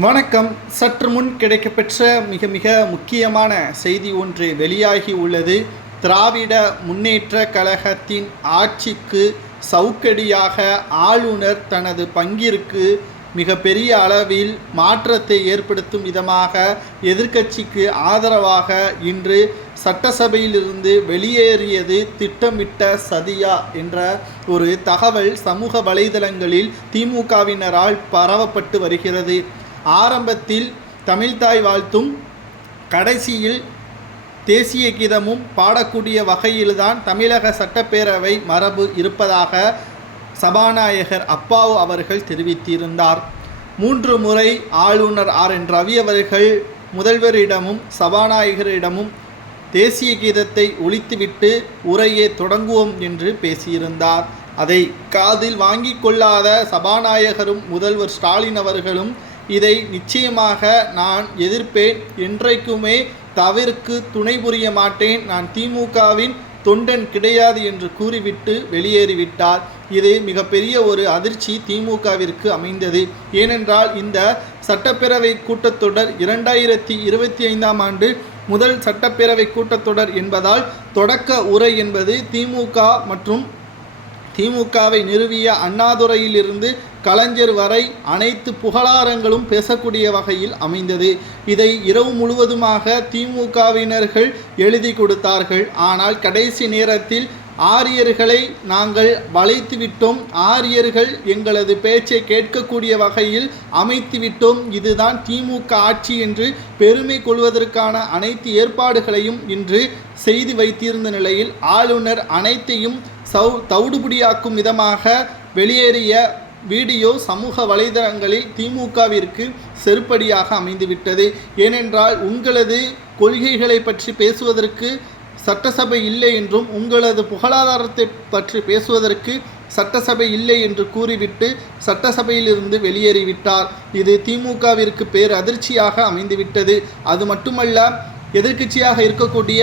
வணக்கம். சற்று முன் கிடைக்கப்பெற்ற மிக மிக முக்கியமான செய்தி ஒன்று வெளியாகி உள்ளது. திராவிட முன்னேற்ற கழகத்தின் ஆட்சிக்கு சவுக்கடியாக ஆளுநர் தனது பங்கிற்கு மிக பெரிய அளவில் மாற்றத்தை ஏற்படுத்தும் விதமாக எதிர்க்கட்சிக்கு ஆதரவாக இன்று சட்டசபையிலிருந்து வெளியேறியது திட்டமிட்ட சதியா என்ற ஒரு தகவல் சமூக வலைதளங்களில் திமுகவினரால் பரவப்பட்டு வருகிறது. ஆரம்பத்தில் தமிழ்தாய் வாழ்த்தும் கடைசியில் தேசிய கீதமும் பாடக்கூடிய வகையில்தான் தமிழக சட்டப்பேரவை மரபு இருப்பதாக சபாநாயகர் அப்பாவு அவர்கள் தெரிவித்திருந்தார். மூன்று முறை ஆளுநர் ஆர். என். ரவி அவர்கள் முதல்வரிடமும் சபாநாயகரிடமும் தேசிய கீதத்தை ஒழித்துவிட்டு உரையை தொடங்குவோம் என்று பேசியிருந்தார். அதை காதில் வாங்கிக் கொள்ளாத சபாநாயகரும் முதல்வர் ஸ்டாலின் அவர்களும் இதை நிச்சயமாக நான் எதிர்ப்பேன். என்றைக்குமே தவிர்க்கு துணை புரிய மாட்டேன். நான் திமுகவின் தொண்டன் கிடையாது என்று கூறிவிட்டு வெளியேறிவிட்டார். இது மிகப்பெரிய ஒரு அதிர்ச்சி திமுகவிற்கு அமைந்தது. ஏனென்றால் இந்த சட்டப்பேரவை கூட்டத்தொடர் இரண்டாயிரத்தி இருபத்தி ஐந்தாம் ஆண்டு முதல் சட்டப்பேரவை கூட்டத்தொடர் என்பதால் தொடக்க உரை என்பது திமுக மற்றும் திமுகவை நிறுவிய அண்ணாதுரையிலிருந்து கலைஞர் வரை அனைத்து புகழாரங்களும் பேசக்கூடிய வகையில் அமைந்தது. இதை இரவு முழுவதுமாக திமுகவினர்கள் எழுதி கொடுத்தார்கள். ஆனால் கடைசி நேரத்தில் ஆரியர்களை நாங்கள் வளைத்து விட்டோம். ஆரியர்கள் எங்களது பேச்சை கேட்கக்கூடிய வகையில் அமைத்து விட்டோம். இதுதான் திமுக ஆட்சி என்று பெருமை கொள்வதற்கான அனைத்து ஏற்பாடுகளையும் இன்று செய்து வைத்திருந்த நிலையில் ஆளுநர் அனைத்தையும் சௌ தவிடுபடியாக்கும் விதமாக வெளியேறிய வீடியோ சமூக வலைதளங்களில் திமுகவிற்கு செருப்படியாக அமைந்துவிட்டது. ஏனென்றால் உங்களது கொள்கைகளை பற்றி பேசுவதற்கு சட்டசபை இல்லை என்றும் உங்களது புகழாதாரத்தை பற்றி பேசுவதற்கு சட்டசபை இல்லை என்று கூறிவிட்டு சட்டசபையிலிருந்து வெளியேறிவிட்டார். இது திமுகவிற்கு பேர் அதிர்ச்சியாக அமைந்துவிட்டது. அது மட்டுமல்ல எதிர்க்கட்சியாக இருக்கக்கூடிய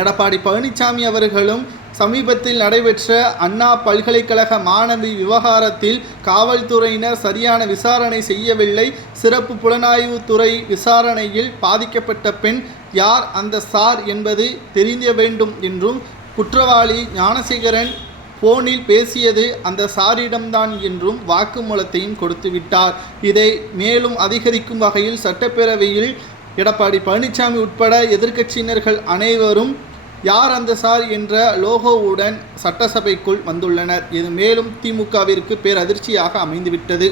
எடப்பாடி பழனிசாமி அவர்களும் சமீபத்தில் நடைபெற்ற அண்ணா பல்கலைக்கழக மாணவி விவகாரத்தில் காவல்துறையினர் சரியான விசாரணை செய்யவில்லை. சிறப்பு புலனாய்வு துறை விசாரணையில் பாதிக்கப்பட்ட பெண் யார் அந்த சார் என்பது தெரிய வேண்டும் என்றும் குற்றவாளி ஞானசேகரன் போனில் பேசியது அந்த சாரிடம்தான் என்றும் வாக்குமூலத்தையும் கொடுத்துவிட்டார் இதை மேலும் அதிகரிக்கும் வகையில் சட்டப்பேரவையில் எடப்பாடி பழனிசாமி உட்பட எதிர்க்கட்சியினர்கள் அனைவரும் யார் அந்த சார் என்ற லோகோவுடன் சட்டசபைக்குள் வந்துள்ளனர். இது மேலும் திமுகவிற்கு பேரதிர்ச்சியாக அமைந்துவிட்டது.